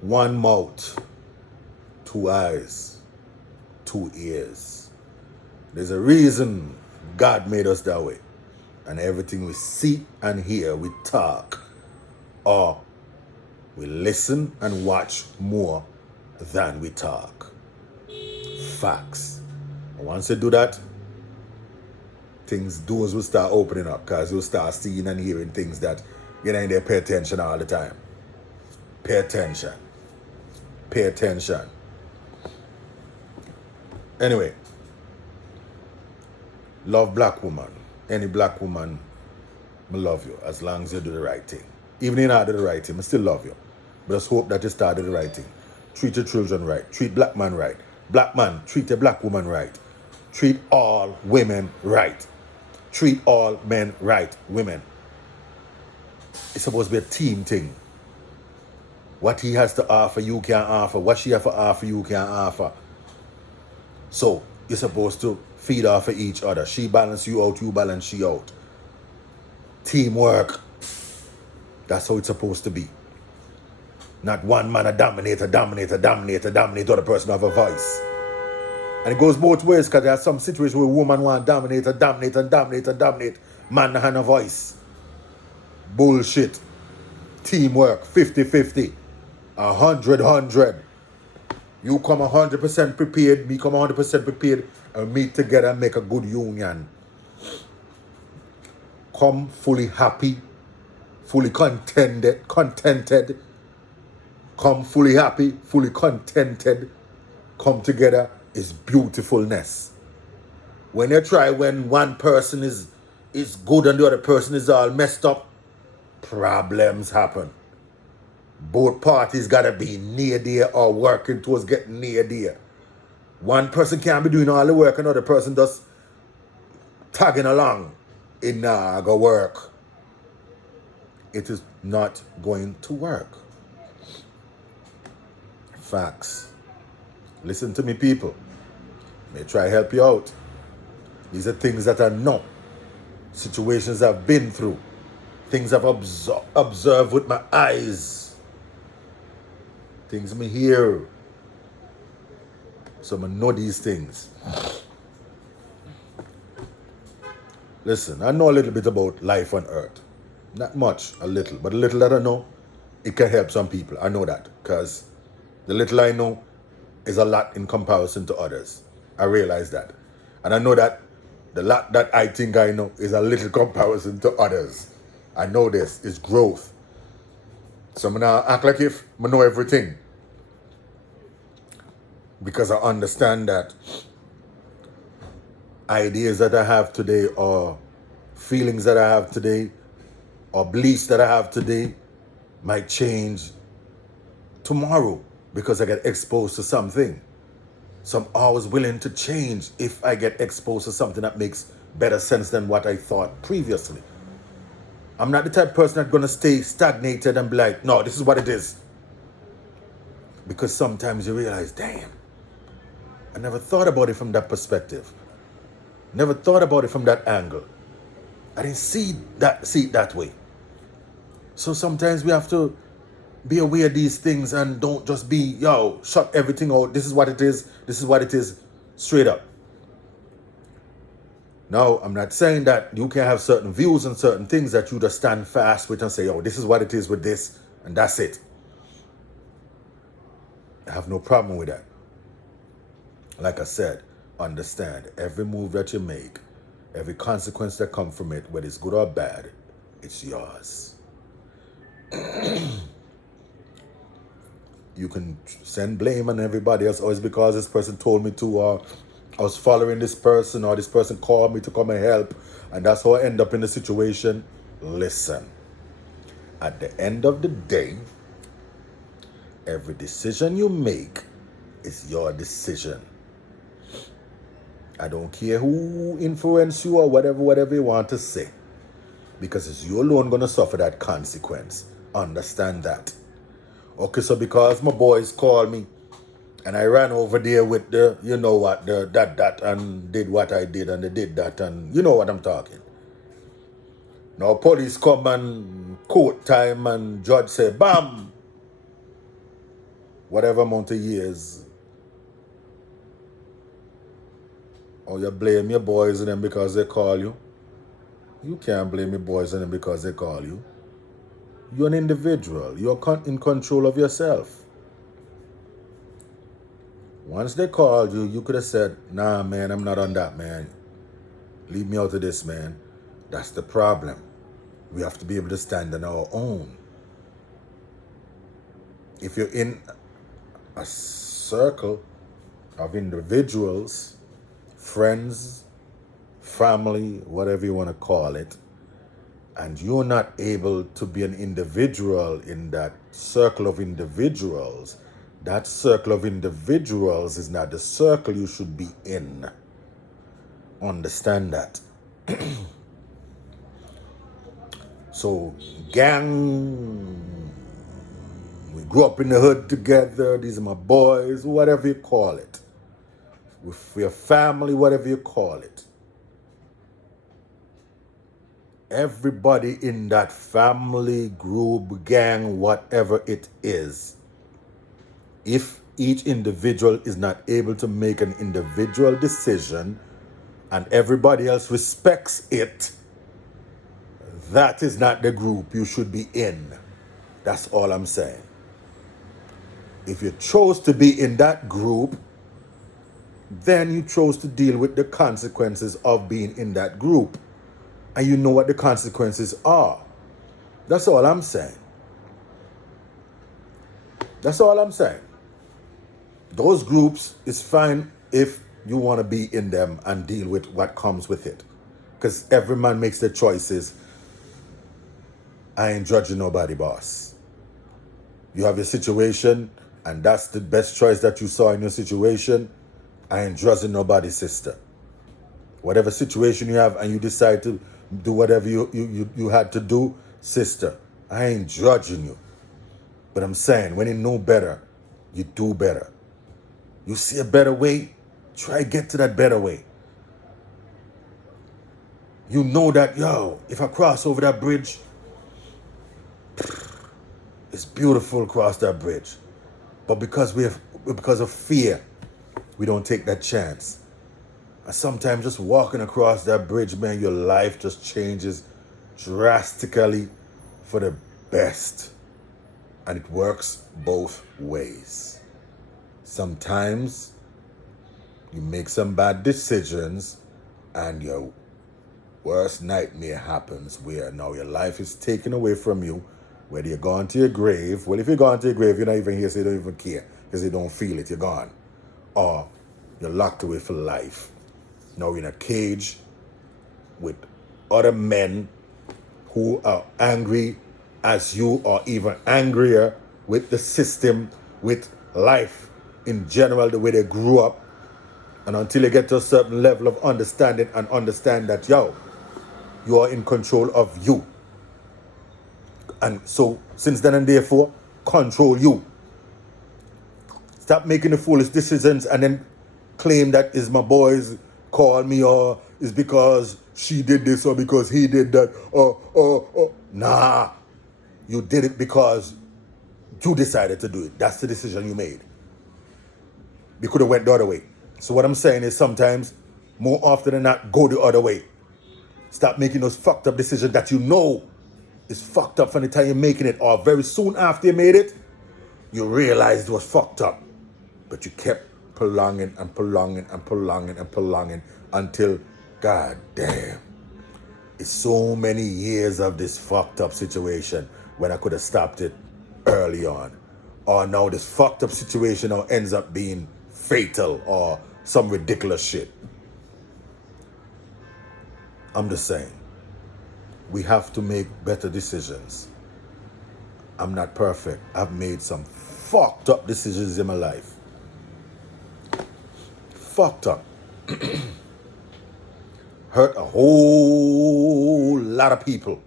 One mouth, two eyes, two ears. There's a reason God made us that way. And everything we see and hear, we talk, or we listen and watch more than we talk. Facts. And once you do that, doors will start opening up because you'll start seeing and hearing things that you ain't there. Pay attention all the time. Pay attention. Pay attention. Anyway, love black woman. Any black woman, I love you as long as you do the right thing. Even if you not do the right thing, I still love you. But just hope that you start do the right thing. Treat your children right. Treat black man right. Black man, treat a black woman right. Treat all women right. Treat all men right. Women. It's supposed to be a team thing. What he has to offer, you can't offer. What she has to offer, you can't offer. So, you're supposed to feed off of each other. She balance you out, you balance she out. Teamwork. That's how it's supposed to be. Not one man a dominate other person have a voice. And it goes both ways because there are some situations where a woman want to dominate. Man have a voice. Bullshit. Teamwork. 50-50. 100-100. You come 100% prepared, me come 100% prepared, and meet together and make a good union. Come fully happy, fully contented. Come fully happy, fully contented. Come together is beautifulness. When you try when one person is good and the other person is all messed up, problems happen. Both parties gotta be near there or working towards getting near there. One person can't be doing all the work, another person just tagging along. It not gonna work. It is not going to work. Facts. Listen to me, people. May try help you out. These are things that I know. Situations I've been through. Things I've observed with my eyes. Things me hear. So I know these things. Listen, I know a little bit about life on earth. Not much, a little. But a little that I know, it can help some people. I know that. Because the little I know is a lot in comparison to others. I realize that. And I know that the lot that I think I know is a little comparison to others. I know this. It's growth. So I'm now act like if I know everything. Because I understand that ideas that I have today or feelings that I have today or beliefs that I have today might change tomorrow because I get exposed to something. So I'm always willing to change if I get exposed to something that makes better sense than what I thought previously. I'm not the type of person that's going to stay stagnated and be like, no, this is what it is. Because sometimes you realize, damn, I never thought about it from that perspective. Never thought about it from that angle. I didn't see it that way. So sometimes we have to be aware of these things and don't just be, shut everything out. This is what it is. This is what it is. Straight up. Now, I'm not saying that you can have certain views and certain things that you just stand fast with and say, this is what it is with this, and that's it. I have no problem with that. Like I said, understand every move that you make, every consequence that comes from it, whether it's good or bad, it's yours. You can send blame on everybody else, or it's because this person told me to, or I was following this person, or this person called me to come and help, and that's how I end up in the situation. Listen, at the end of the day, every decision you make is your decision. I don't care who influenced you or whatever you want to say, because it's you alone going to suffer that consequence. Understand that. Okay, so because my boys called me and I ran over there with the, that, and did what I did, and they did that, and you know what I'm talking. Now police come and court time and judge say, bam, whatever amount of years, or you blame your boys and them because they call you. You can't blame your boys and them because they call you. You're an individual. You're in control of yourself. Once they called you, you could have said, nah, man, I'm not on that, man. Leave me out of this, man. That's the problem. We have to be able to stand on our own. If you're in a circle of individuals, friends, family, whatever you want to call it, and you're not able to be an individual in that circle of individuals, that circle of individuals is not the circle you should be in. Understand that. So, gang, we grew up in the hood together, these are my boys, whatever you call it. With your family, whatever you call it. Everybody in that family, group, gang, whatever it is, if each individual is not able to make an individual decision and everybody else respects it, that is not the group you should be in. That's all I'm saying. If you chose to be in that group, then you chose to deal with the consequences of being in that group. And you know what the consequences are. That's all I'm saying. That's all I'm saying. Those groups is fine if you want to be in them and deal with what comes with it. Because every man makes their choices. I ain't judging nobody, boss. You have your situation, and that's the best choice that you saw in your situation. I ain't judging nobody, sister. Whatever situation you have and you decide to do whatever you had to do, sister, I ain't judging you. But I'm saying, when you know better, you do better. You see a better way, try get to that better way. You know that, yo, if I cross over that bridge, it's beautiful across that bridge. But because of fear, we don't take that chance. And sometimes just walking across that bridge, man, your life just changes drastically for the best. And it works both ways. Sometimes you make some bad decisions and your worst nightmare happens where now your life is taken away from you, whether you're gone to your grave. Well, if you're gone to your grave, you're not even here, so you don't even care because you don't feel it, you're gone. Or you're locked away for life. Now you're in a cage with other men who are angry as you, or even angrier with the system, with life in general, the way they grew up. And until you get to a certain level of understanding and understand that, yo, you are in control of you. And so, since then and therefore, control you. Stop making the foolish decisions and then claim that is my boys call me, or is because she did this or because he did that, or. Nah. You did it because you decided to do it. That's the decision you made. You could have went the other way. So what I'm saying is sometimes, more often than not, go the other way. Stop making those fucked up decisions that you know is fucked up from the time you're making it, or very soon after you made it, you realized it was fucked up. But you kept prolonging and prolonging and prolonging and prolonging until, god damn, it's so many years of this fucked up situation when I could have stopped it early on. Or now this fucked up situation now ends up being fatal or some ridiculous shit. I'm just saying, we have to make better decisions. I'm not perfect. I've made some fucked up decisions in my life. Fucked up. Hurt a whole lot of people.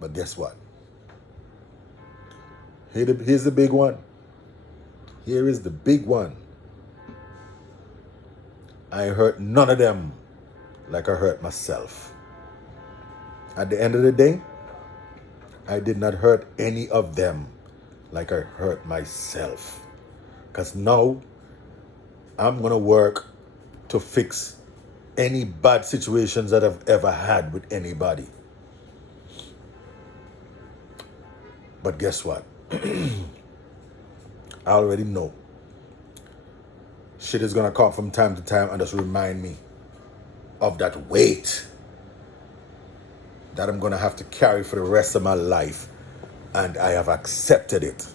But guess what? Here's the big one. Here is the big one. I hurt none of them like I hurt myself. At the end of the day, I did not hurt any of them like I hurt myself. Because now I'm going to work to fix any bad situations that I've ever had with anybody. But guess what? I already know. Shit is going to come from time to time and just remind me of that weight that I'm going to have to carry for the rest of my life. And I have accepted it.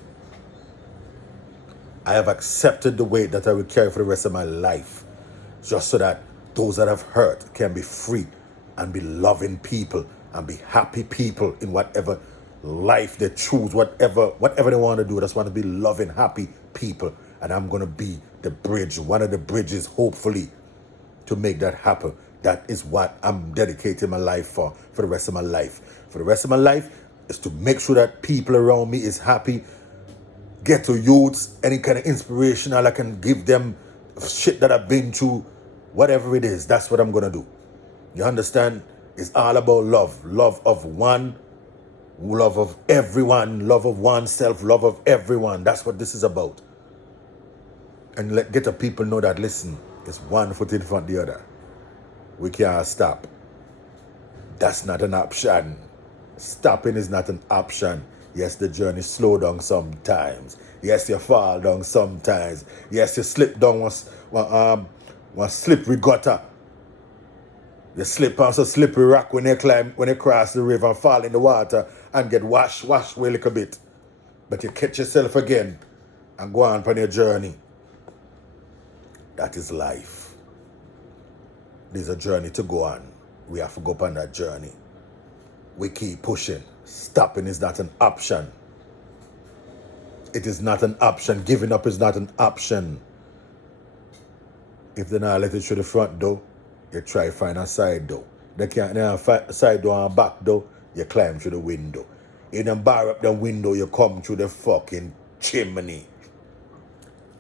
I have accepted the weight that I will carry for the rest of my life, just so that those that have hurt can be free and be loving people and be happy people in whatever life they choose, whatever they want to do. Just want to be loving, happy people. And I'm going to be the bridge, one of the bridges, hopefully, to make that happen. That is what I'm dedicating my life for the rest of my life. For the rest of my life is to make sure that people around me is happy, get to youths any kind of inspirational I can give them, shit that I've been through, whatever it is. That's what I'm going to do. You understand? It's all about love. Love of one, love of everyone, love of oneself, love of everyone. That's what this is about. And get the people know that, listen, it's one foot in front of the other. We can't stop. That's not an option. Stopping is not an option. Yes, the journey slow down sometimes. Yes, you fall down sometimes. Yes, you slip down one slippery gutter. You slip on some slippery rock when you cross the river and fall in the water and get washed away a little bit. But you catch yourself again and go on your journey. That is life. There's a journey to go on. We have to go on that journey. We keep pushing. Stopping is not an option. It is not an option. Giving up is not an option. If they not let it through the front door, you try to find a side door. They can't have a side door and back door, you climb through the window. You don't bar up the window, you come through the fucking chimney.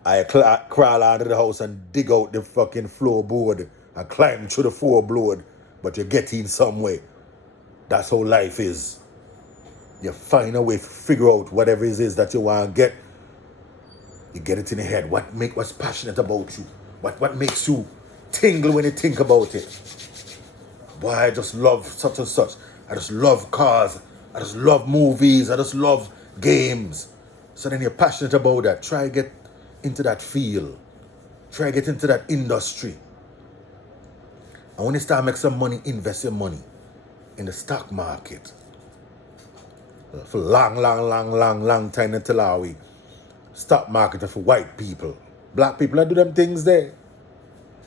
I crawl out of the house and dig out the fucking floorboard and climb through the floorboard, but you get in some way. That's how life is. You find a way to figure out whatever it is that you want to get. You get it in your head. What's passionate about you? What makes you tingle when you think about it? Boy, I just love such and such. I just love cars. I just love movies. I just love games. So then you're passionate about that. Try to get into that field. Try to get into that industry. And when you start making some money, invest your money in the stock market. For long time until our we stock market for white people. Black people that do them things there.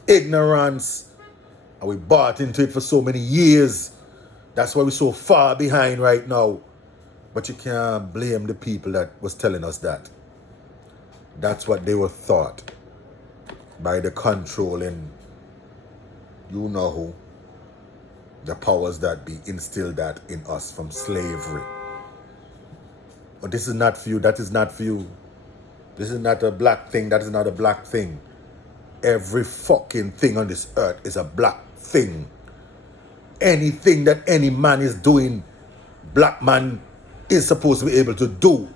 Ignorance. And we bought into it for so many years. That's why we're so far behind right now. But you can't blame the people that was telling us that. That's what they were taught by the controlling, you know who, the powers that be instilled that in us from slavery. But this is not for you, that is not for you. This is not a black thing, that is not a black thing. Every fucking thing on this earth is a black thing. Anything that any man is doing, black man is supposed to be able to do.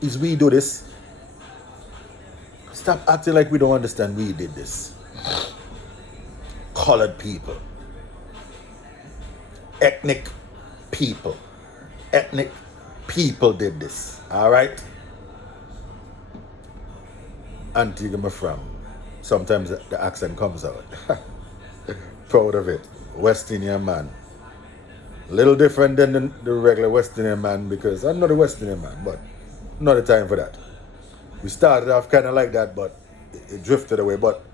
Is we do this? Stop acting like we don't understand we did this. Colored people. Ethnic people. Ethnic people did this. Alright? Antigua from. Sometimes the accent comes out. Proud of it. West Indian man. Little different than the regular West Indian man, because I'm not a West Indian man, but not the time for that. We started off kind of like that, but it drifted away. But,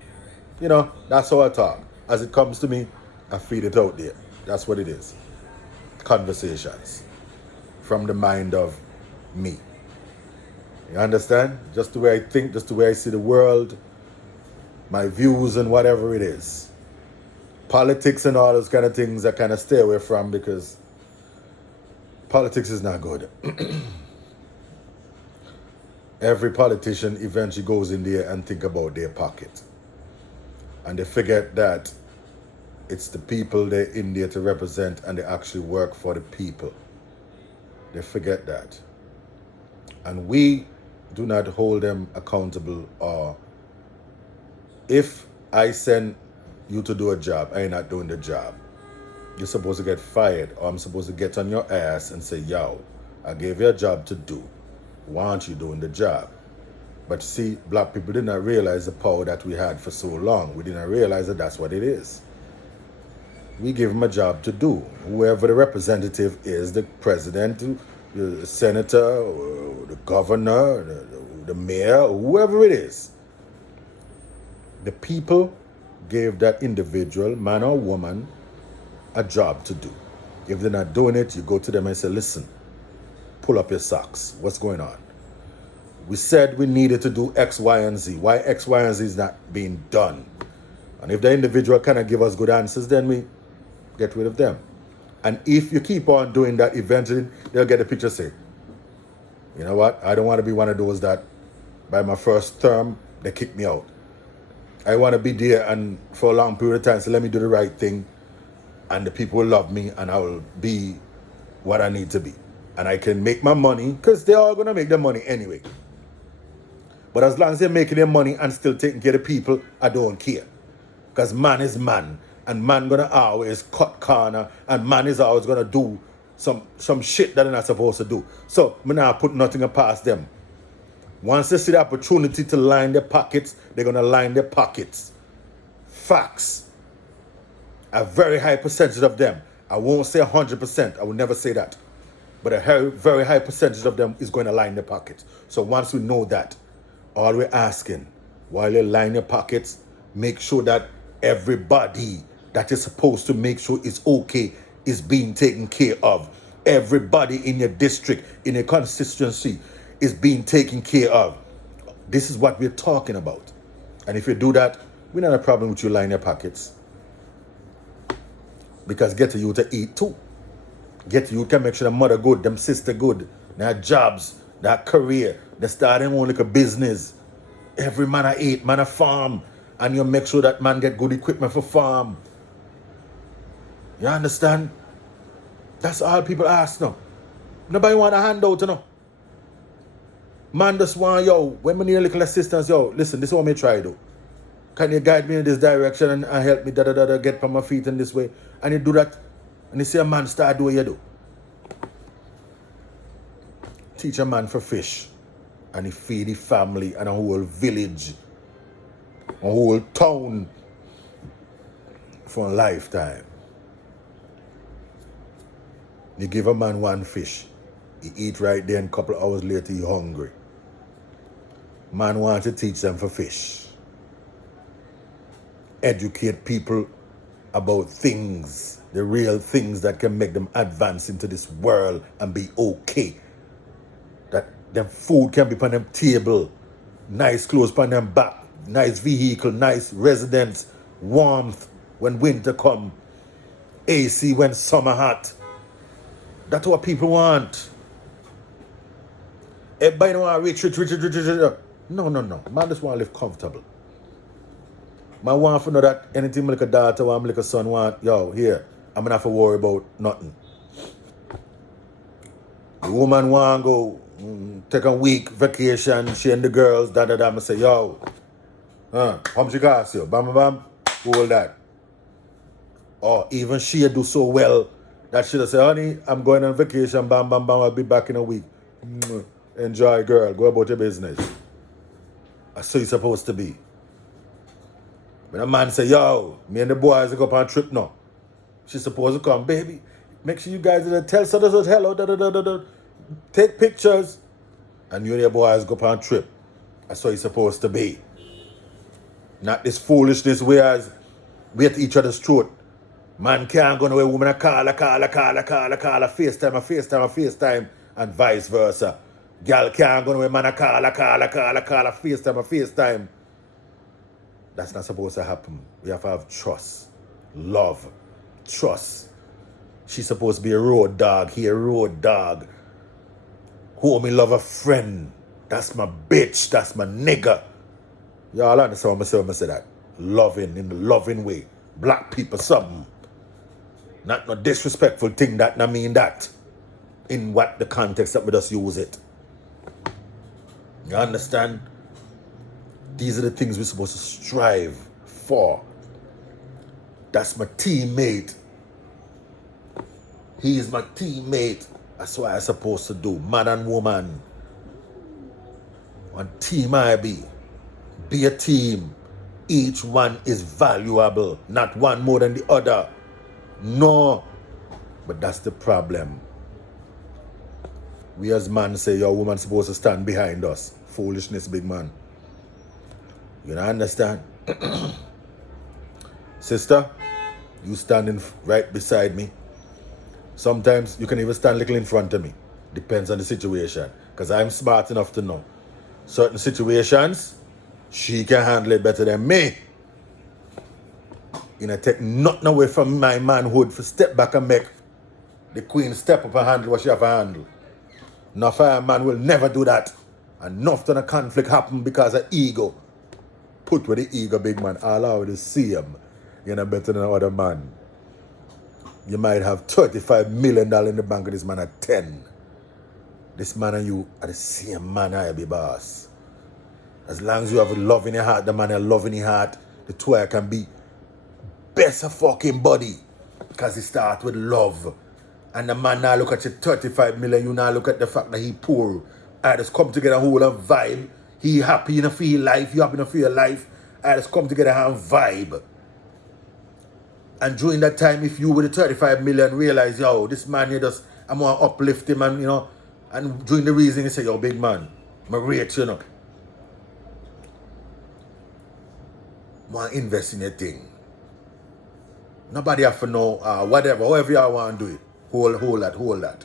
you know, that's how I talk. As it comes to me, I feed it out there. That's what it is. Conversations from the mind of me. You understand? Just the way I think, just the way I see the world, my views and whatever it is. Politics and all those kind of things I kind of stay away from, because politics is not good. Every politician eventually goes in there and think about their pocket. And they forget that it's the people they're in there to represent, and they actually work for the people. They forget that. And we do not hold them accountable. Or if I send you to do a job, I ain't not doing the job, you're supposed to get fired, or I'm supposed to get on your ass and say, yo, I gave you a job to do. Why aren't you doing the job? But see, black people did not realize the power that we had for so long. We didn't realize that that's what it is. We give them a job to do. Whoever the representative is, the president, the senator, or the governor, the mayor, whoever it is, the people gave that individual, man or woman, a job to do. If they're not doing it, you go to them and say, listen, pull up your socks. What's going on? We said we needed to do X, Y, and Z. Why X, Y, and Z is not being done? And if the individual cannot give us good answers, then we get rid of them. And if you keep on doing that, eventually they'll get the picture, say, you know what? I don't want to be one of those that by my first term, they kick me out. I want to be there and for a long period of time, so let me do the right thing. And the people will love me and I will be what I need to be. And I can make my money, because they're all going to make their money anyway. But as long as they're making their money and still taking care of people, I don't care. Because man is man. And man gonna always cut corner. And man is always gonna do some shit that they're not supposed to do. So I'm not put nothing past them. Once they see the opportunity to line their pockets, they're gonna line their pockets. Facts. A very high percentage of them. I won't say 100%. I will never say that. But a very high percentage of them is going to line their pockets. So once we know that, all we're asking, while you line your pockets, make sure that everybody that is supposed to make sure it's okay is being taken care of. Everybody in your district, in your constituency is being taken care of. This is what we're talking about. And if you do that, we don't have a problem with you lining your pockets. Because get you to eat too. Get you can make sure the mother good, them sister good, their jobs, their career, they start their own little business. Every man a eat, man a farm, and you make sure that man get good equipment for farm. You understand? That's all people ask now. Nobody want a handout, you know. Man just want, yo, when we need a little assistance, yo, listen, this is what me try to do. Can you guide me in this direction and help me get on my feet in this way? And you do that, and you see a man start do what you do. Teach a man for fish, and he feed the family and a whole village, a whole town for a lifetime. You give a man one fish, he eat right there, and a couple of hours later he hungry. Man wants to teach them for fish. Educate people about things, the real things that can make them advance into this world and be okay. That them food can be on them table, nice clothes on them back, nice vehicle, nice residence, warmth when winter come, AC when summer hot. That's what people want. Everybody don't want rich. No. Man just want to live comfortable. Man want to know that anything like a daughter or like a son want, yo, here, I'm going to have to worry about nothing. The woman want to go take a week vacation, she and the girls, I say, yo, how much you cost you? Bam, all that. Or even she do so well that she'll say, honey, I'm going on vacation, bam, I'll be back in a week. Enjoy, girl, go about your business. That's how it's supposed to be. When a man say, yo, me and the boys go up on a trip now. She's supposed to come, baby, make sure you guys tell so hello, take pictures, and you and your boys go up on a trip. That's how it's supposed to be. Not this foolishness whereas we at each other's throat. Man can't go nowhere, woman a call, FaceTime, and vice versa. Girl can't go nowhere, man a call, FaceTime. That's not supposed to happen. We have to have trust, love, trust. She's supposed to be a road dog, he a road dog. Homie love a friend. That's my bitch, that's my nigga. Y'all understand what I say that? Loving, in the loving way. Black people something. Not no disrespectful thing that, I mean that. in what the context that we just use it. You understand? These are the things we're supposed to strive for. That's my teammate. He is my teammate. That's what I'm supposed to do. Man and woman. On team I be. Be a team. Each one is valuable. Not one more than the other. No. But that's the problem. We as man say your woman supposed to stand behind us. Foolishness, big man. You don't understand? Sister, you standing right beside me. Sometimes you can even stand a little in front of me. Depends on the situation. Because I'm smart enough to know. Certain situations, she can handle it better than me. You know, take nothing away from my manhood for step back and make the queen step up and handle what she have to handle. No fireman will never do that. And enough of conflict happen because of ego. Put with the ego, big man. All out the same. You're not better than other man. You might have $35 million in the bank and this man at 10. This man and you are the same man, I be boss. As long as you have love in your heart, the man has love in your heart, the two of you can be best of fucking buddy. Because it starts with love. And the man now look at your 35 million, you now look at the fact that he poor. I just come together whole and vibe. He happy in a feel life, you happy in a feel life. I just come together and vibe. And during that time, if you with the 35 million realize, yo, this man here just, I'm gonna uplift him and, you know, and during the reason you say, yo, big man, I'm a rate, you know. I want to invest in a thing. Nobody have to know, whatever, however you want to do it. Hold that.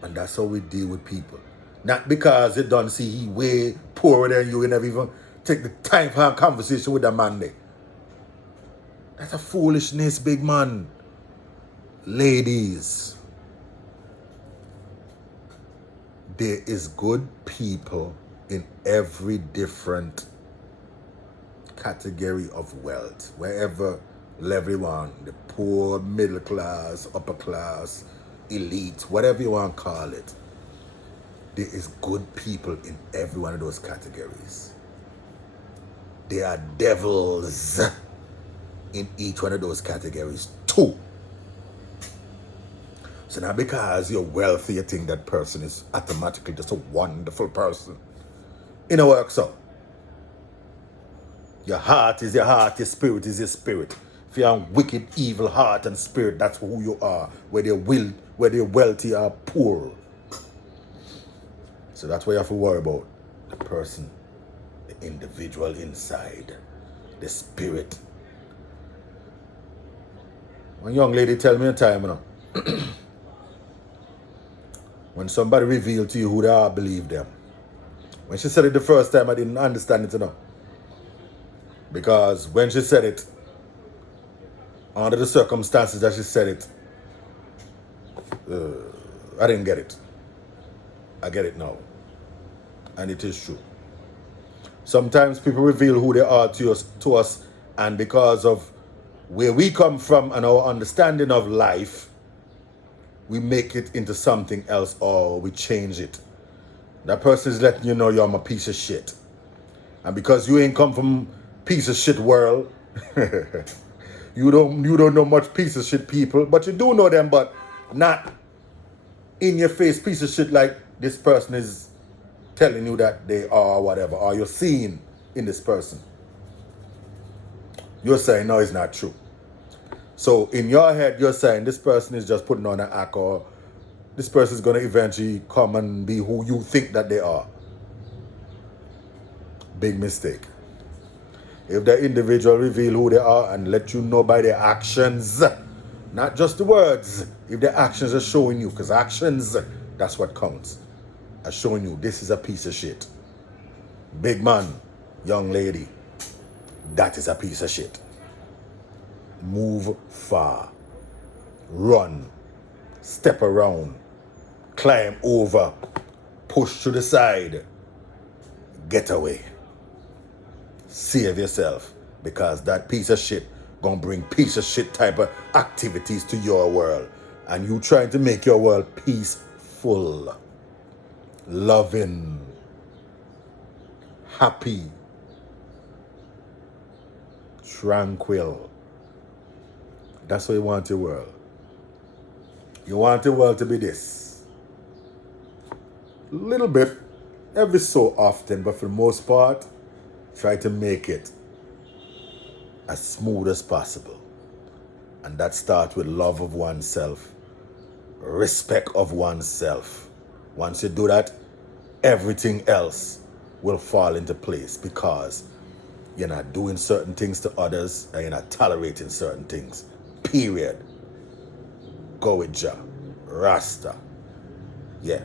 And that's how we deal with people. Not because you don't see he way poorer than you never even take the time for a conversation with that man there. That's a foolishness, big man. Ladies, there is good people in every different category of wealth, wherever level you want, the poor, middle class, upper class, elite, whatever you want to call it. There is good people in every one of those categories. There are devils in each one of those categories too. So now because you're wealthy, you think that person is automatically just a wonderful person. It don't work so. Your heart is your heart, your spirit is your spirit. If you have a wicked, evil heart and spirit, that's who you are. Whether you're wealthy or poor. So that's what you have to worry about. The person, the individual inside, the spirit. One young lady tell me a time, you know, when somebody revealed to you who they are, believe them. When she said it the first time, I didn't understand it, you know. Because when she said it, under the circumstances that she said it, I didn't get it. I get it now. And it is true. Sometimes people reveal who they are to us, and because of where we come from and our understanding of life, we make it into something else or we change it. That person is letting you know you're a piece of shit. And because you ain't come from piece of shit world, you don't know much piece of shit people, but you do know them, but not in your face piece of shit like this person is telling you that they are, whatever, or you're seeing in this person. You're saying, no, it's not true. So in your head, you're saying this person is just putting on an act, or this person is going to eventually come and be who you think that they are. Big mistake. If the individual reveal who they are and let you know by their actions, not just the words, if their actions are showing you, because actions, that's what counts, are showing you this is a piece of shit. Big man, young lady, that is a piece of shit. Move far, run, step around, climb over, push to the side, get away. Save yourself, because that piece of shit gonna bring piece of shit type of activities to your world. and you trying to make your world peaceful, loving, happy, tranquil. That's what you want your world. You want the world to be this. Little bit, every so often, but for the most part, try to make it as smooth as possible. And that starts with love of oneself, respect of oneself. Once you do that, everything else will fall into place, because you're not doing certain things to others and you're not tolerating certain things. Period. Go with Jah. Rasta. Yeah.